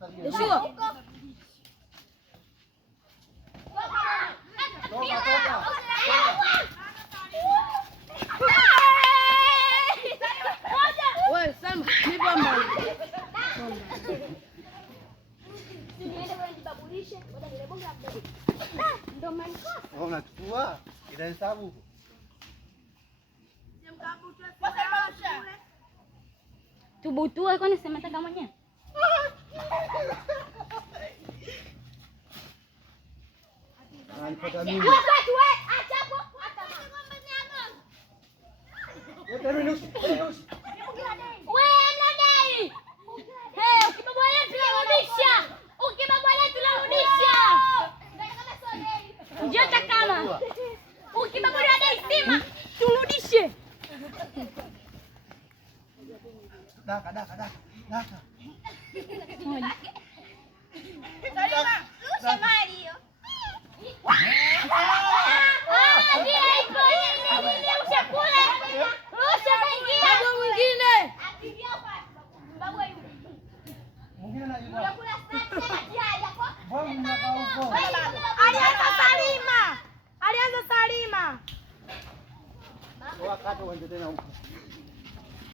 Joshua. Wewe Sam, nipo mbali. Unachukua ila hesabu Tubutue kwani semetaka mwenyewe. anipata mimi. Turudishe. Daka. Alianza Salima. Wakati uende tena huko.